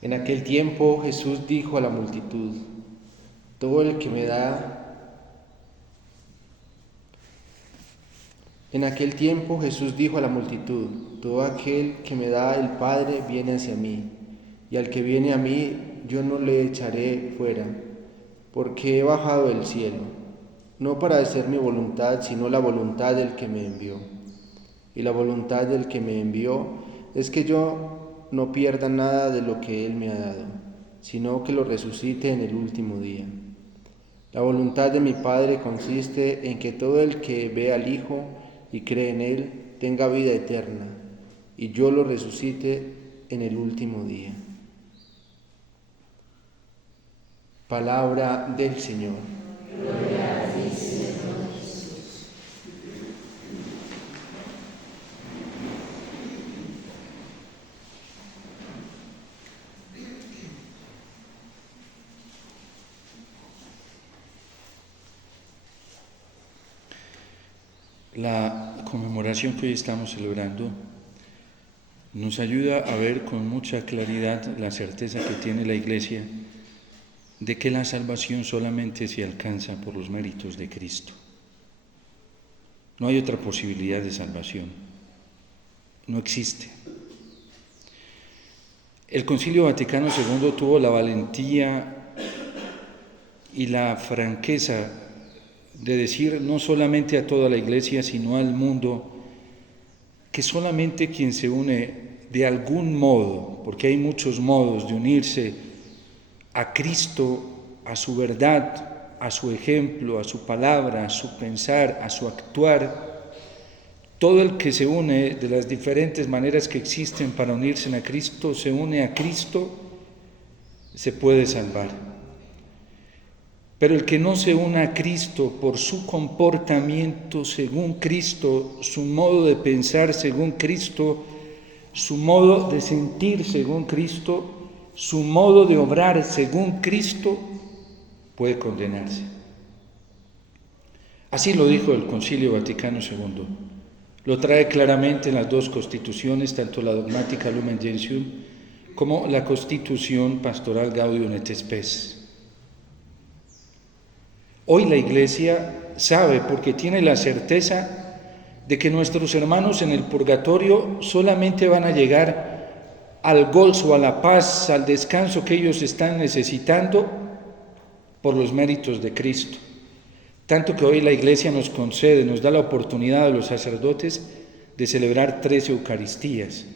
En aquel tiempo Jesús dijo a la multitud, todo el que me da... En aquel tiempo Jesús dijo a la multitud, todo aquel que me da el Padre viene hacia mí, y al que viene a mí yo no le echaré fuera, porque he bajado del cielo, no para hacer mi voluntad, sino la voluntad del que me envió. Y la voluntad del que me envió es que yo no pierda nada de lo que Él me ha dado, sino que lo resucite en el último día. La voluntad de mi Padre consiste en que todo el que ve al Hijo y cree en Él tenga vida eterna, y yo lo resucite en el último día. Palabra del Señor. Gloria a ti, Señor Jesús. La conmemoración que hoy estamos celebrando nos ayuda a ver con mucha claridad la certeza que tiene la Iglesia de que la salvación solamente se alcanza por los méritos de Cristo. No hay otra posibilidad de salvación, no existe. El Concilio Vaticano II tuvo la valentía y la franqueza de decir no solamente a toda la Iglesia, sino al mundo, que solamente quien se une de algún modo, porque hay muchos modos de unirse a Cristo, a su verdad, a su ejemplo, a su palabra, a su pensar, a su actuar, todo el que se une de las diferentes maneras que existen para unirse a Cristo, se une a Cristo, se puede salvar. Pero el que no se una a Cristo por su comportamiento según Cristo, su modo de pensar según Cristo, su modo de sentir según Cristo, su modo de obrar según Cristo, puede condenarse. Así lo dijo el Concilio Vaticano II. Lo trae claramente en las dos constituciones, tanto la dogmática Lumen Gentium como la Constitución Pastoral Gaudium et Spes. Hoy la Iglesia sabe, porque tiene la certeza de que nuestros hermanos en el purgatorio solamente van a llegar al gozo, a la paz, al descanso que ellos están necesitando por los méritos de Cristo. Tanto que hoy la Iglesia nos concede, nos da la oportunidad a los sacerdotes de celebrar 13 Eucaristías,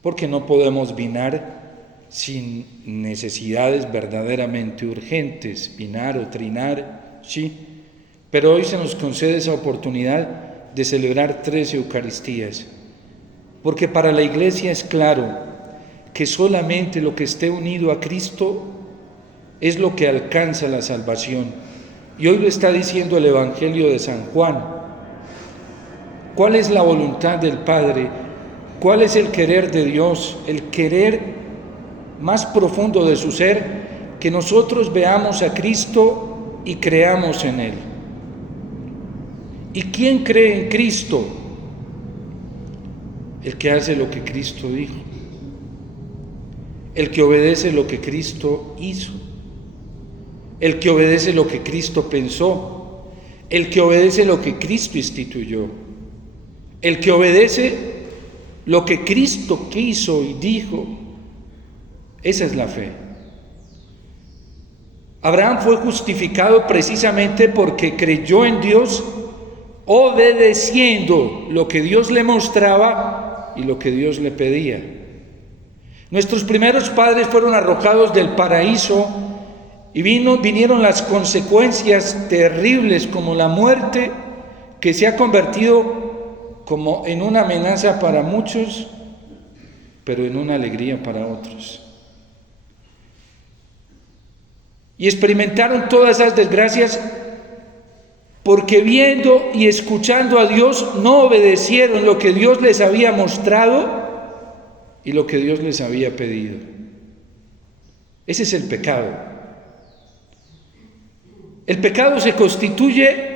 porque no podemos binar sin necesidades verdaderamente urgentes, binar o trinar, sí, pero hoy se nos concede esa oportunidad de celebrar 13 Eucaristías, porque para la Iglesia es claro que solamente lo que esté unido a Cristo es lo que alcanza la salvación. Y hoy lo está diciendo el Evangelio de San Juan. ¿Cuál es la voluntad del Padre? ¿Cuál es el querer de Dios? El querer más profundo de su ser, que nosotros veamos a Cristo y creamos en Él. ¿Y quién cree en Cristo? El que hace lo que Cristo dijo, el que obedece lo que Cristo hizo, el que obedece lo que Cristo pensó, el que obedece lo que Cristo instituyó, el que obedece lo que Cristo quiso y dijo. Esa es la fe. Abraham fue justificado precisamente porque creyó en Dios, obedeciendo lo que Dios le mostraba y lo que Dios le pedía. Nuestros primeros padres fueron arrojados del paraíso y vinieron las consecuencias terribles, como la muerte, que se ha convertido como en una amenaza para muchos, pero en una alegría para otros. Y experimentaron todas esas desgracias porque viendo y escuchando a Dios no obedecieron lo que Dios les había mostrado y lo que Dios les había pedido. Ese es el pecado. El pecado se constituye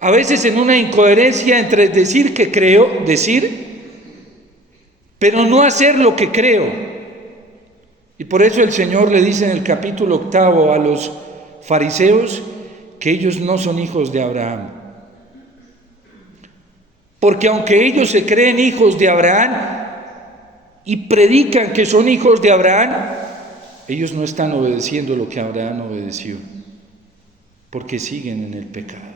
a veces en una incoherencia entre decir que creo, pero no hacer lo que creo. Y por eso el Señor le dice en el capítulo 8 a los fariseos que ellos no son hijos de Abraham. Porque aunque ellos se creen hijos de Abraham y predican que son hijos de Abraham, ellos no están obedeciendo lo que Abraham obedeció, porque siguen en el pecado.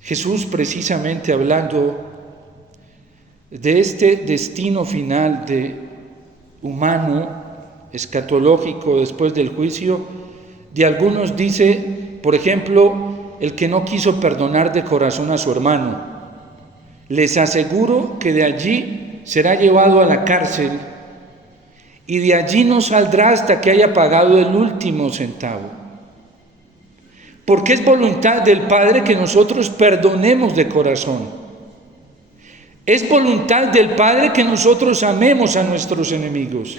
Jesús, precisamente hablando de este destino final humano, escatológico después del juicio, de algunos dice, por ejemplo, el que no quiso perdonar de corazón a su hermano. Les aseguro que de allí será llevado a la cárcel y de allí no saldrá hasta que haya pagado el último centavo. Porque es voluntad del Padre que nosotros perdonemos de corazón. Es voluntad del Padre que nosotros amemos a nuestros enemigos.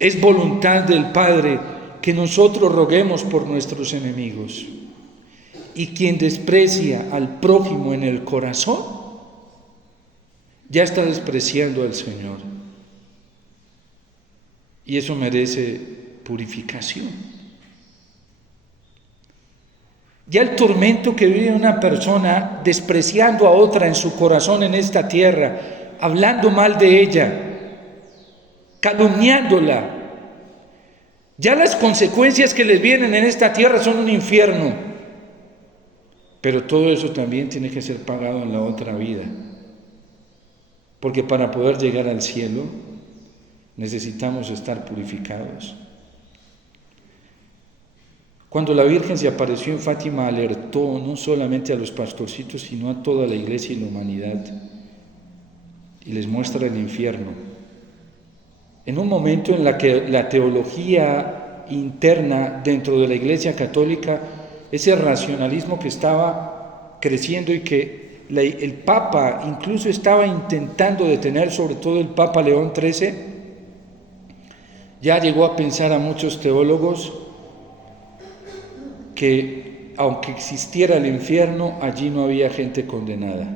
Es voluntad del Padre que nosotros roguemos por nuestros enemigos. Y quien desprecia al prójimo en el corazón, ya está despreciando al Señor. Y eso merece purificación. Ya el tormento que vive una persona despreciando a otra en su corazón en esta tierra, hablando mal de ella, calumniándola, ya las consecuencias que les vienen en esta tierra son un infierno. Pero todo eso también tiene que ser pagado en la otra vida. Porque para poder llegar al cielo necesitamos estar purificados. Cuando la Virgen se apareció en Fátima, alertó no solamente a los pastorcitos, sino a toda la iglesia y la humanidad, y les muestra el infierno. En un momento en la que la teología interna dentro de la Iglesia Católica, ese racionalismo que estaba creciendo y que el Papa incluso estaba intentando detener, sobre todo el Papa León XIII, ya llegó a pensar a muchos teólogos que aunque existiera el infierno, allí no había gente condenada.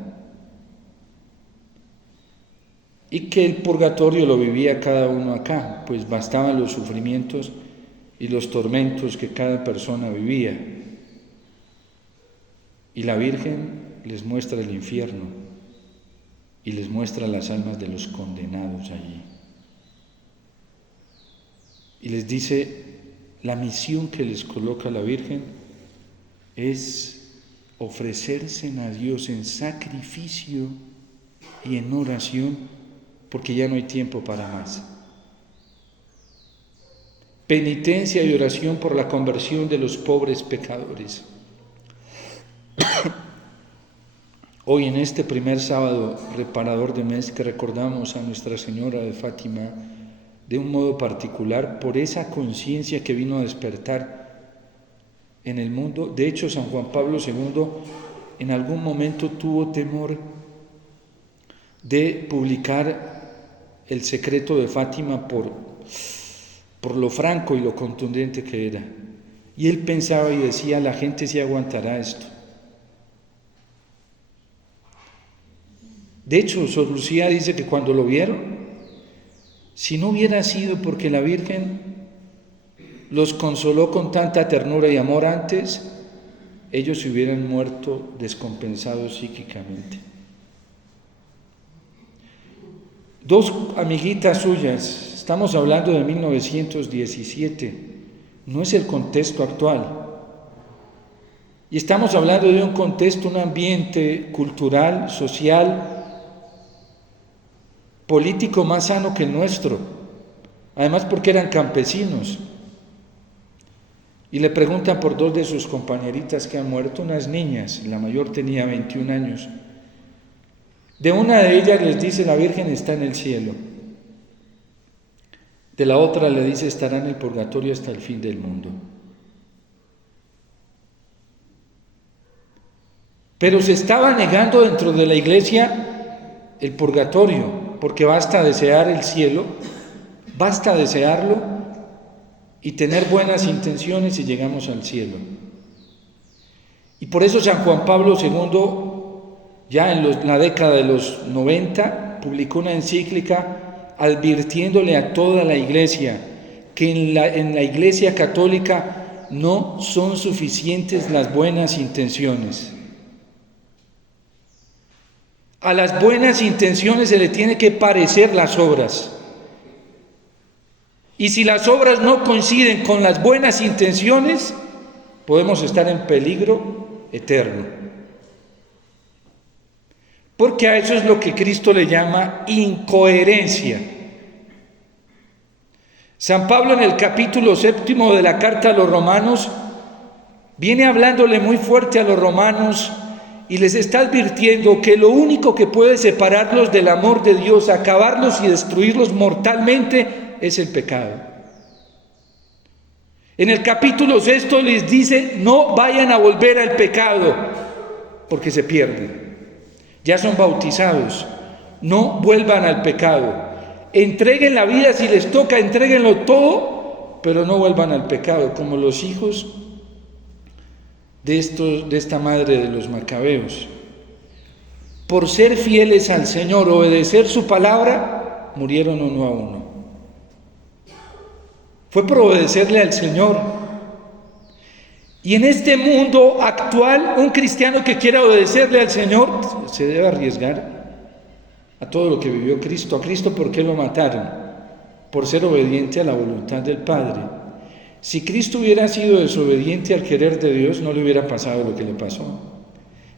Y que el purgatorio lo vivía cada uno acá, pues bastaban los sufrimientos y los tormentos que cada persona vivía. Y la Virgen les muestra el infierno y les muestra las almas de los condenados allí. Y les dice, la misión que les coloca la Virgen es ofrecerse a Dios en sacrificio y en oración, porque ya no hay tiempo para más. Penitencia y oración por la conversión de los pobres pecadores. Hoy, en este primer sábado reparador de mes, que recordamos a Nuestra Señora de Fátima de un modo particular por esa conciencia que vino a despertar en el mundo. De hecho, San Juan Pablo II en algún momento tuvo temor de publicar el secreto de Fátima por lo franco y lo contundente que era. Y él pensaba y decía, la gente sí aguantará esto. De hecho, Sor Lucía dice que cuando lo vieron, si no hubiera sido porque la Virgen los consoló con tanta ternura y amor antes, ellos se hubieran muerto descompensados psíquicamente. Dos amiguitas suyas, estamos hablando de 1917, no es el contexto actual. Y estamos hablando de un contexto, un ambiente cultural, social, político más sano que el nuestro, además porque eran campesinos. Y le preguntan por dos de sus compañeritas que han muerto, unas niñas, la mayor tenía 21 años. De una de ellas les dice, la Virgen está en el cielo. De la otra le dice, estará en el purgatorio hasta el fin del mundo. Pero se estaba negando dentro de la iglesia el purgatorio, porque basta desear el cielo, basta desearlo y tener buenas intenciones y llegamos al cielo. Y por eso San Juan Pablo II, ya en la década de los 90, publicó una encíclica advirtiéndole a toda la iglesia que en la iglesia católica no son suficientes las buenas intenciones. A las buenas intenciones se le tiene que parecer las obras. Y si las obras no coinciden con las buenas intenciones, podemos estar en peligro eterno. Porque a eso es lo que Cristo le llama incoherencia. San Pablo en el capítulo 7 de la carta a los romanos viene hablándole muy fuerte a los romanos y les está advirtiendo que lo único que puede separarlos del amor de Dios, acabarlos y destruirlos mortalmente, es el pecado. En el capítulo 6 les dice: no vayan a volver al pecado, porque se pierden. Ya son bautizados, no vuelvan al pecado. Entreguen la vida si les toca, entréguenlo todo, pero no vuelvan al pecado, como los hijos de esta madre de los macabeos. Por ser fieles al Señor, obedecer su palabra, murieron uno a uno. Fue por obedecerle al Señor. Y en este mundo actual, un cristiano que quiera obedecerle al Señor se debe arriesgar a todo lo que vivió Cristo. A Cristo, ¿por qué lo mataron? Por ser obediente a la voluntad del Padre. Si Cristo hubiera sido desobediente al querer de Dios, no le hubiera pasado lo que le pasó.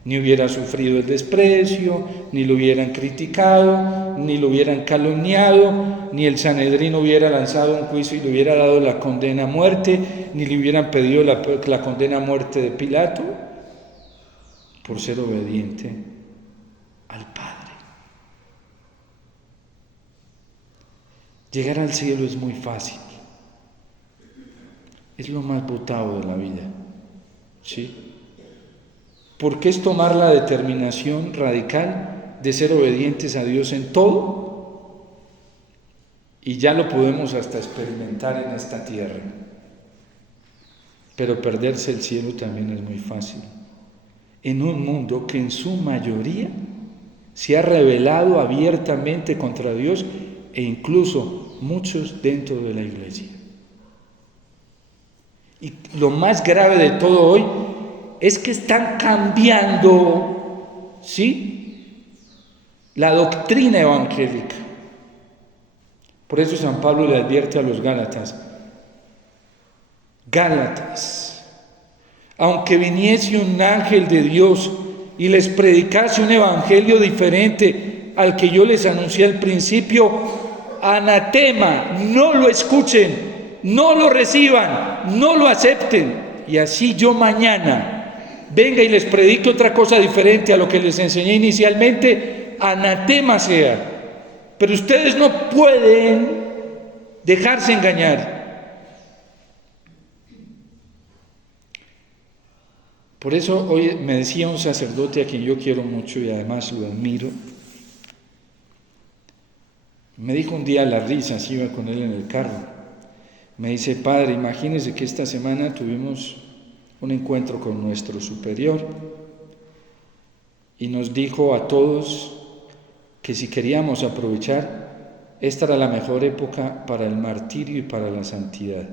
Ni hubiera sufrido el desprecio, ni lo hubieran criticado, ni lo hubieran calumniado, ni el Sanedrín hubiera lanzado un juicio y le hubiera dado la condena a muerte, ni le hubieran pedido la condena a muerte de Pilato, por ser obediente al Padre. Llegar al cielo es muy fácil. Es lo más votado de la vida, ¿sí? Porque es tomar la determinación radical de ser obedientes a Dios en todo, y ya lo podemos hasta experimentar en esta tierra. Pero perderse el cielo también es muy fácil, en un mundo que en su mayoría se ha rebelado abiertamente contra Dios, e incluso muchos dentro de la iglesia. Y lo más grave de todo hoy es que están cambiando, ¿sí?, la doctrina evangélica. Por eso San Pablo le advierte a los Gálatas: aunque viniese un ángel de Dios y les predicase un evangelio diferente al que yo les anuncié al principio, anatema, no lo escuchen, no lo reciban, no lo acepten. Y así yo mañana venga y les predique otra cosa diferente a lo que les enseñé inicialmente, anatema sea. Pero ustedes no pueden dejarse engañar. Por eso hoy me decía un sacerdote a quien yo quiero mucho y además lo admiro. Me dijo un día a la risa, así iba con él en el carro. Me dice: padre, imagínese que esta semana tuvimos un encuentro con nuestro superior y nos dijo a todos que si queríamos aprovechar, esta era la mejor época para el martirio y para la santidad.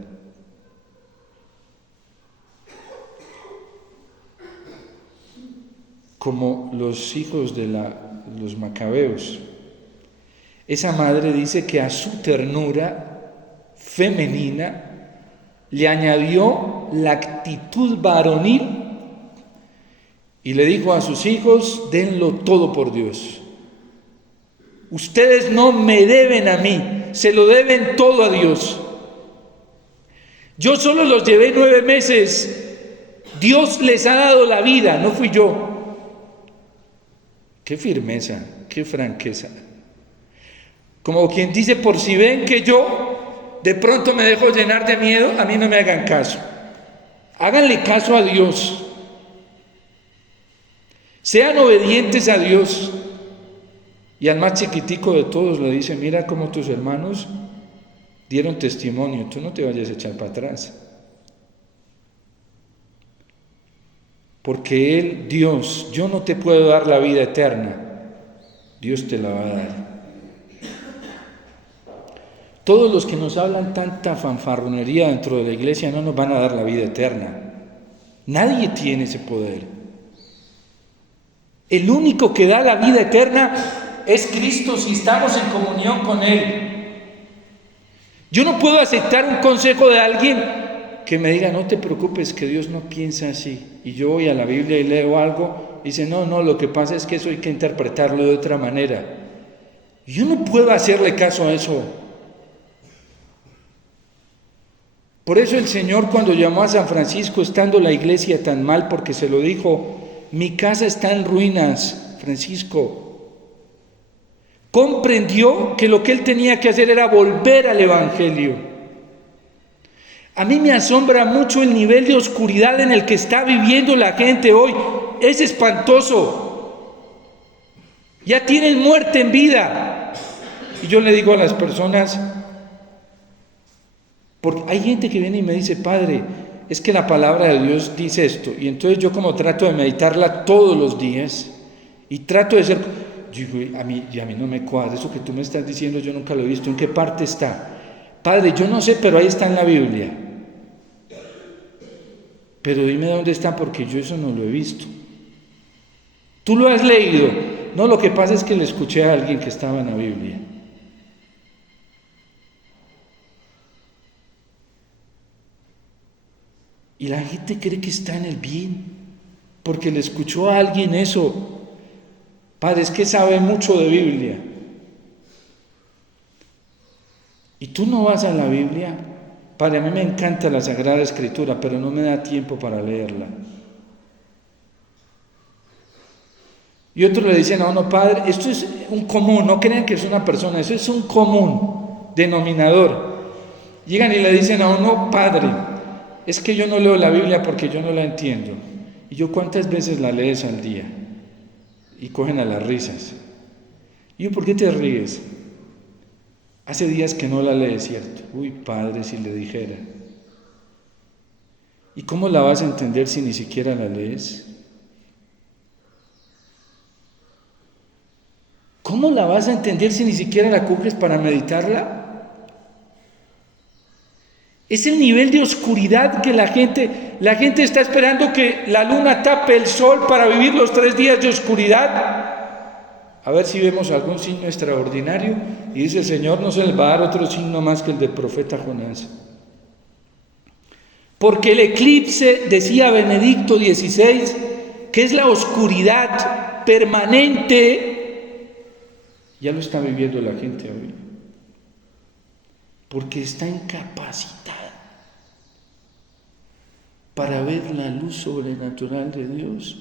Como los hijos de los macabeos. Esa madre dice que a su ternura femenina le añadió la actitud varonil y le dijo a sus hijos: denlo todo por Dios. Ustedes no me deben a mí, se lo deben todo a Dios. Yo solo los llevé 9 meses, Dios les ha dado la vida, no fui yo. Qué firmeza, qué franqueza. Como quien dice: por si ven que yo de pronto me dejo llenar de miedo, a mí no me hagan caso. Háganle caso a Dios. Sean obedientes a Dios. Y al más chiquitico de todos le dice: mira cómo tus hermanos dieron testimonio, tú no te vayas a echar para atrás. Porque Dios, yo no te puedo dar la vida eterna, Dios te la va a dar. Todos los que nos hablan tanta fanfarronería dentro de la iglesia no nos van a dar la vida eterna. Nadie tiene ese poder. El único que da la vida eterna es Cristo si estamos en comunión con Él. Yo no puedo aceptar un consejo de alguien que me diga, no te preocupes, que Dios no piensa así. Y yo voy a la Biblia y leo algo, y dice, no, lo que pasa es que eso hay que interpretarlo de otra manera. Yo no puedo hacerle caso a eso. Por eso el Señor, cuando llamó a San Francisco, estando la iglesia tan mal, porque se lo dijo, mi casa está en ruinas, Francisco, comprendió que lo que él tenía que hacer era volver al Evangelio. A mí me asombra mucho el nivel de oscuridad en el que está viviendo la gente hoy. Es espantoso. Ya tienen muerte en vida. Y yo le digo a las personas, porque hay gente que viene y me dice, Padre, es que la palabra de Dios dice esto. Y entonces yo, como trato de meditarla todos los días y trato de ser, digo, a mí no me cuadra, eso que tú me estás diciendo yo nunca lo he visto. ¿En qué parte está? Padre, yo no sé, pero ahí está en la Biblia. Pero dime dónde está, porque yo eso no lo he visto. ¿Tú lo has leído? No, lo que pasa es que le escuché a alguien que estaba en la Biblia. Y la gente cree que está en el bien, porque le escuchó a alguien eso. Padre, es que sabe mucho de Biblia. ¿Y tú no vas a la Biblia? Padre, a mí me encanta la Sagrada Escritura, pero no me da tiempo para leerla. Y otros le dicen a uno, Padre, esto es un común, no crean que es una persona, eso es un común denominador. Llegan y le dicen a uno, Padre, es que yo no leo la Biblia porque yo no la entiendo. Y yo, ¿cuántas veces la lees al día? Y cogen a las risas. Y yo, ¿por qué te ríes? Hace días que no la lees, ¿cierto? Uy, Padre, si le dijera. ¿Y cómo la vas a entender si ni siquiera la lees? ¿Cómo la vas a entender si ni siquiera la coges para meditarla? Es el nivel de oscuridad que la gente está esperando que la luna tape el sol para vivir los 3 días de oscuridad. A ver si vemos algún signo extraordinario. Y dice el Señor, no se les va a dar otro signo más que el del profeta Jonás. Porque el eclipse, decía Benedicto XVI, que es la oscuridad permanente, ya lo está viviendo la gente hoy. Porque está incapacitada para ver la luz sobrenatural de Dios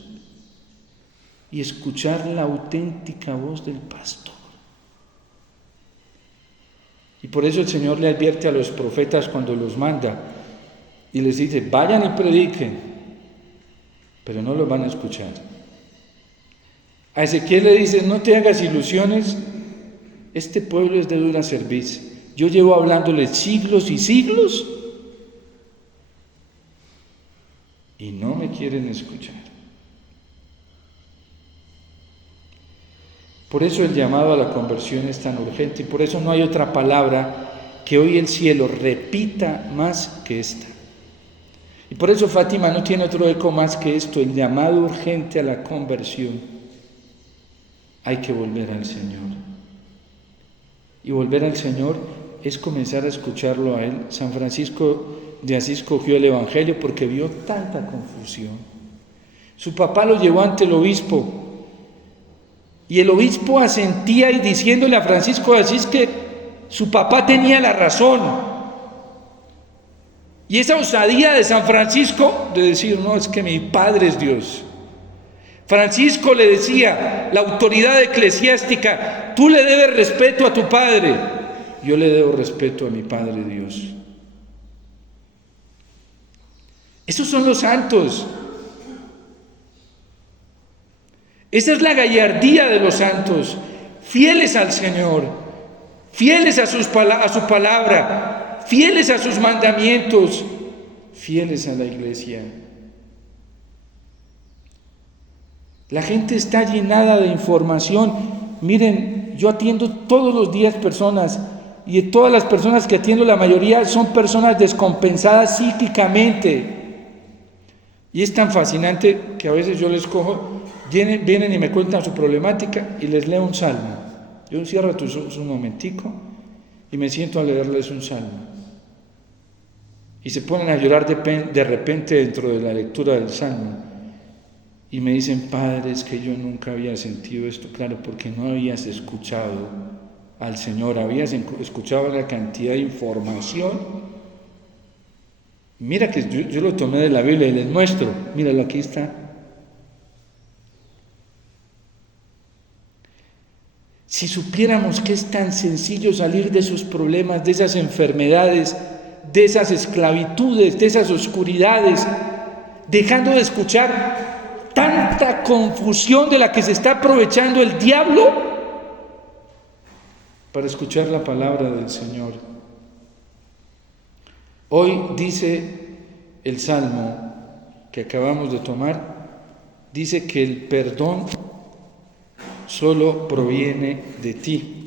y escuchar la auténtica voz del pastor. Y por eso el Señor le advierte a los profetas cuando los manda y les dice, vayan y prediquen, pero no los van a escuchar. A Ezequiel le dice, no te hagas ilusiones, este pueblo es de dura cerviz. Yo llevo hablándoles siglos y siglos y no me quieren escuchar. Por eso el llamado a la conversión es tan urgente y por eso no hay otra palabra que hoy el cielo repita más que esta. Y por eso Fátima no tiene otro eco más que esto, el llamado urgente a la conversión. Hay que volver al Señor. Y volver al Señor es comenzar a escucharlo a Él. San Francisco de Asís cogió el Evangelio porque vio tanta confusión. Su papá lo llevó ante el obispo y el obispo asentía y diciéndole a Francisco de Asís que su papá tenía la razón. Y esa osadía de San Francisco de decir, no, es que mi padre es Dios. Francisco le decía, la autoridad eclesiástica, tú le debes respeto a tu padre, yo le debo respeto a mi Padre Dios. Esos son los santos. Esa es la gallardía de los santos, fieles al Señor, fieles a su palabra, fieles a sus mandamientos, fieles a la iglesia. La gente está llenada de información. Miren, yo atiendo todos los días personas y todas las personas que atiendo, la mayoría son personas descompensadas psíquicamente. Y es tan fascinante que a veces yo les cojo, vienen y me cuentan su problemática y les leo un salmo. Yo encierro un momentico y me siento a leerles un salmo. Y se ponen a llorar de repente dentro de la lectura del salmo. Y me dicen: Padre, es que yo nunca había sentido esto. Claro, porque no habías escuchado al Señor, habías escuchado la cantidad de información. Mira que yo lo tomé de la Biblia y les muestro. Míralo, aquí está. Si supiéramos que es tan sencillo salir de esos problemas, de esas enfermedades, de esas esclavitudes, de esas oscuridades, dejando de escuchar tanta confusión de la que se está aprovechando el diablo para escuchar la palabra del Señor. Hoy dice el Salmo que acabamos de tomar, dice que el perdón solo proviene de ti.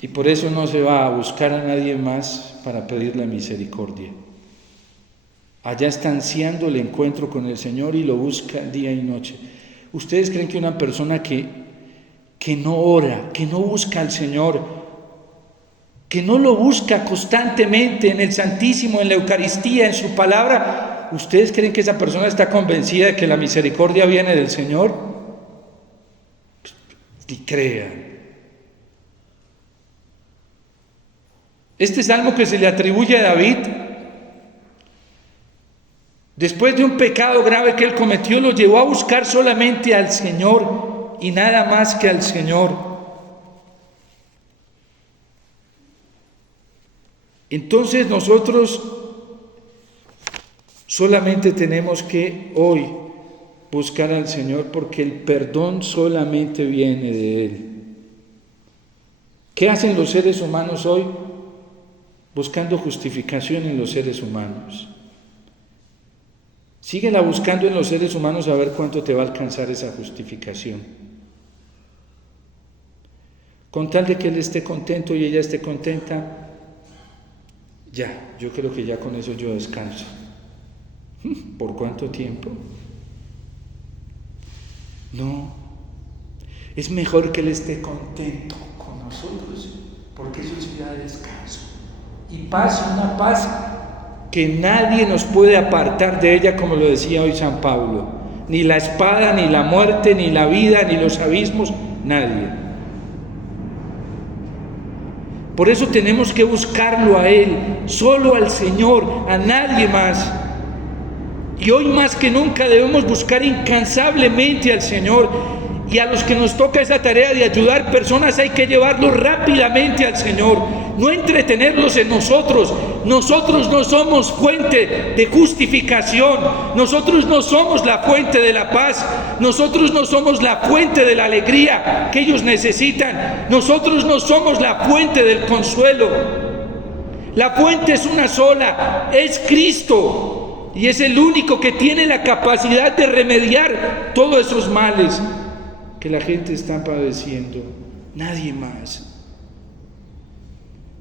Y por eso no se va a buscar a nadie más para pedirle misericordia. Allá está ansiando el encuentro con el Señor y lo busca día y noche. ¿Ustedes creen que una persona que no ora, que no busca al Señor, que no lo busca constantemente en el Santísimo, en la Eucaristía, en su palabra, ¿ustedes creen que esa persona está convencida de que la misericordia viene del Señor? Ni crean. Este salmo que se le atribuye a David, después de un pecado grave que él cometió, lo llevó a buscar solamente al Señor y nada más que al Señor. Entonces nosotros solamente tenemos que hoy buscar al Señor, porque el perdón solamente viene de Él. ¿Qué hacen los seres humanos hoy? Buscando justificación en los seres humanos. Síguela buscando en los seres humanos a ver cuánto te va a alcanzar esa justificación. Con tal de que él esté contento y ella esté contenta, ya, yo creo que ya con eso yo descanso. ¿Por cuánto tiempo? No, es mejor que él esté contento con nosotros, porque eso sí da descanso y paz, una paz que nadie nos puede apartar de ella, como lo decía hoy San Pablo. Ni la espada, ni la muerte, ni la vida, ni los abismos, nadie. Por eso tenemos que buscarlo a Él, solo al Señor, a nadie más. Y hoy más que nunca debemos buscar incansablemente al Señor. Y a los que nos toca esa tarea de ayudar personas hay que llevarlos rápidamente al Señor, no entretenerlos en nosotros. Nosotros no somos fuente de justificación, nosotros no somos la fuente de la paz, nosotros no somos la fuente de la alegría que ellos necesitan, nosotros no somos la fuente del consuelo. La fuente es una sola, es Cristo, y es el único que tiene la capacidad de remediar todos esos males que la gente está padeciendo, nadie más.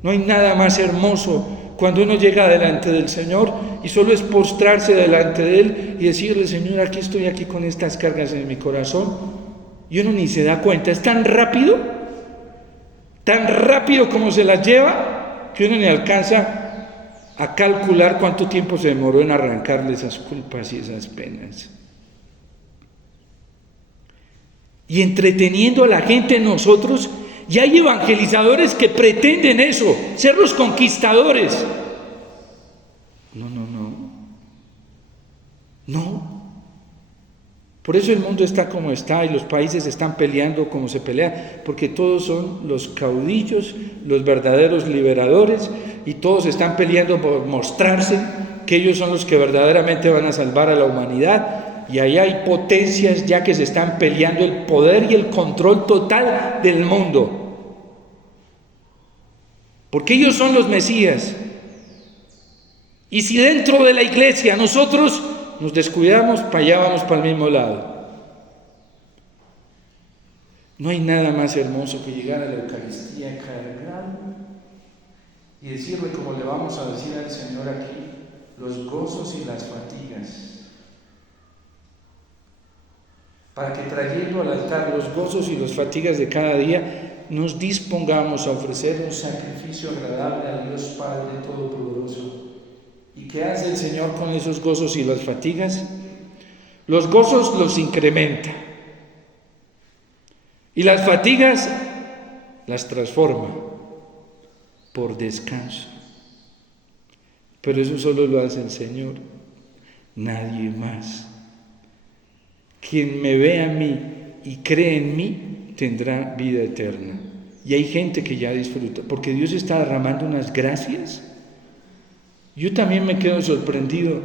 No hay nada más hermoso cuando uno llega delante del Señor y solo es postrarse delante de Él y decirle: Señor, aquí estoy, aquí con estas cargas en mi corazón, y uno ni se da cuenta, es tan rápido como se las lleva, que uno ni alcanza a calcular cuánto tiempo se demoró en arrancarle esas culpas y esas penas. Y entreteniendo a la gente nosotros, y hay evangelizadores que pretenden eso, ser los conquistadores. No. Por eso el mundo está como está y los países están peleando como se pelea, porque todos son los caudillos, los verdaderos liberadores, y todos están peleando por mostrarse que ellos son los que verdaderamente van a salvar a la humanidad. Y ahí hay potencias ya que se están peleando el poder y el control total del mundo, porque ellos son los Mesías. Y si dentro de la iglesia nosotros nos descuidamos, para allá vamos para el mismo lado. No hay nada más hermoso que llegar a la Eucaristía cargado y decirle, como le vamos a decir al Señor aquí, los gozos y las fatigas. Para que trayendo al altar los gozos y las fatigas de cada día, nos dispongamos a ofrecer un sacrificio agradable a Dios Padre Todopoderoso. ¿Y qué hace el Señor con esos gozos y las fatigas? Los gozos los incrementa y las fatigas las transforma por descanso. Pero eso solo lo hace el Señor, nadie más. Quien me ve a mí y cree en mí tendrá vida eterna. Y hay gente que ya disfruta, porque Dios está derramando unas gracias. Yo también me quedo sorprendido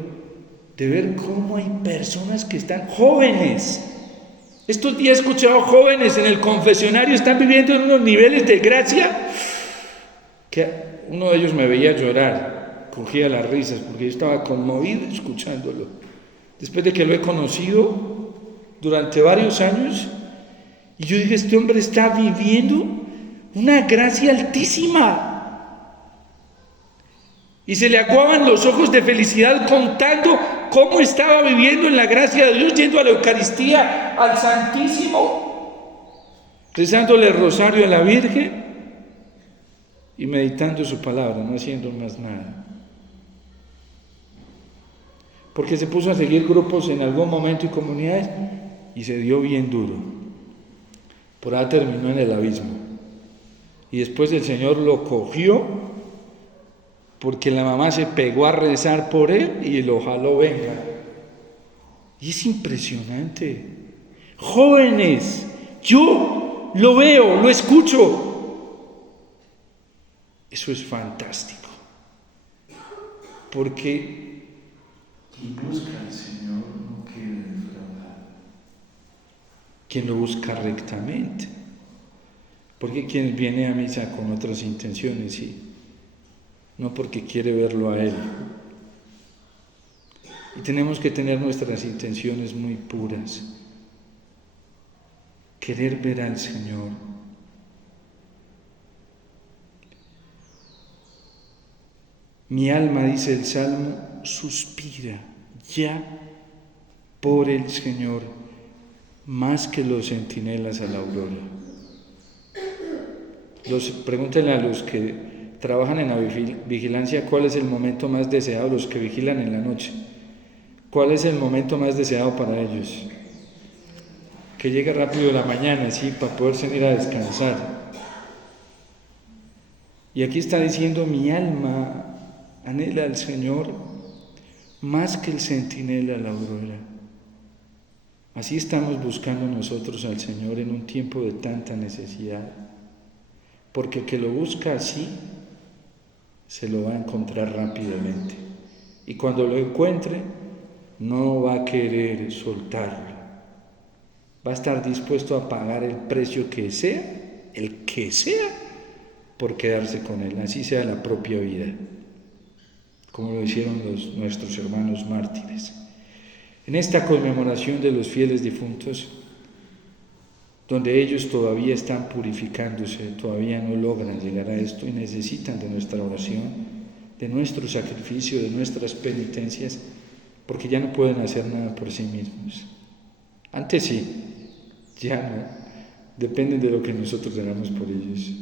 de ver cómo hay personas que están jóvenes. Estos días he escuchado jóvenes en el confesionario, están viviendo en unos niveles de gracia que uno de ellos me veía llorar, cogía las risas, porque yo estaba conmovido escuchándolo. Después de que lo he conocido durante varios años, y yo dije, este hombre está viviendo una gracia altísima. Y se le aguaban los ojos de felicidad contando cómo estaba viviendo en la gracia de Dios, yendo a la Eucaristía, al Santísimo, rezándole el rosario a la Virgen y meditando su palabra, no haciendo más nada. Porque se puso a seguir grupos en algún momento y comunidades y se dio bien duro. Por ahí terminó en el abismo. Y después el Señor lo cogió porque la mamá se pegó a rezar por él y lo jaló, venga. Y es impresionante. Jóvenes, yo lo veo, lo escucho. Eso es fantástico. Porque quien busca al Señor no queda defraudado. Quien lo busca rectamente. Porque quien viene a misa con otras intenciones, sí. No porque quiere verlo a Él. Y tenemos que tener nuestras intenciones muy puras. Querer ver al Señor. Mi alma, dice el Salmo, suspira ya por el Señor, más que los centinelas a la aurora. Pregúntenle a los que trabajan en la vigilancia cuál es el momento más deseado, los que vigilan en la noche. ¿Cuál es el momento más deseado para ellos? Que llegue rápido la mañana, sí, para poder salir a descansar. Y aquí está diciendo, mi alma anhela al Señor más que el centinela a la aurora. Así estamos buscando nosotros al Señor en un tiempo de tanta necesidad. Porque el que lo busca así, se lo va a encontrar rápidamente. Y cuando lo encuentre, no va a querer soltarlo. Va a estar dispuesto a pagar el precio que sea, el que sea, por quedarse con él. Así sea la propia vida, como lo hicieron nuestros hermanos mártires. En esta conmemoración de los fieles difuntos, donde ellos todavía están purificándose, todavía no logran llegar a esto y necesitan de nuestra oración, de nuestro sacrificio, de nuestras penitencias, porque ya no pueden hacer nada por sí mismos. Antes sí, ya no, dependen de lo que nosotros hagamos por ellos.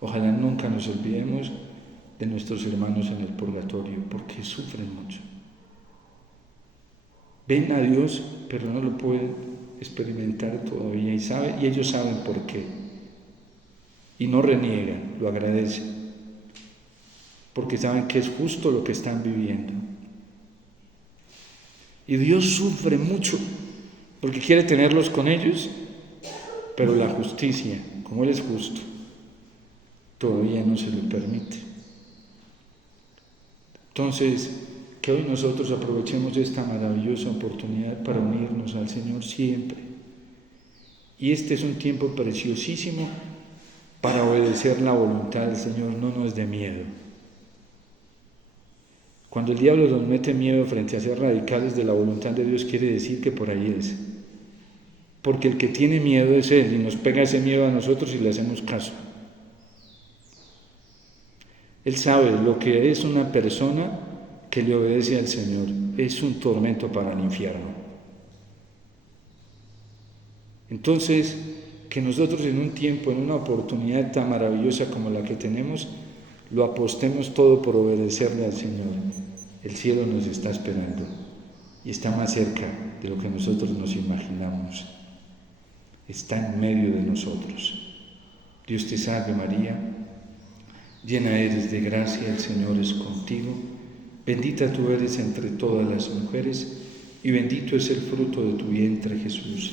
Ojalá nunca nos olvidemos de nuestros hermanos en el purgatorio, porque sufren mucho. Ven a Dios, pero no lo pueden experimentar todavía y ellos saben por qué. Y no reniegan, lo agradecen, porque saben que es justo lo que están viviendo. Y Dios sufre mucho, porque quiere tenerlos con ellos, pero la justicia, como Él es justo, todavía no se lo permite. Entonces, que hoy nosotros aprovechemos esta maravillosa oportunidad para unirnos al Señor siempre. Y este es un tiempo preciosísimo para obedecer la voluntad del Señor, no nos dé miedo. Cuando el diablo nos mete miedo frente a ser radicales de la voluntad de Dios, quiere decir que por ahí es. porque el que tiene miedo es Él y nos pega ese miedo a nosotros y le hacemos caso. Él sabe lo que es una persona que le obedece al Señor. Es un tormento para el infierno. Entonces, que nosotros en un tiempo, en una oportunidad tan maravillosa como la que tenemos, lo apostemos todo por obedecerle al Señor. El cielo nos está esperando y está más cerca de lo que nosotros nos imaginamos. Está en medio de nosotros. Dios te salve María, llena eres de gracia, el Señor es contigo, bendita tú eres entre todas las mujeres y bendito es el fruto de tu vientre Jesús.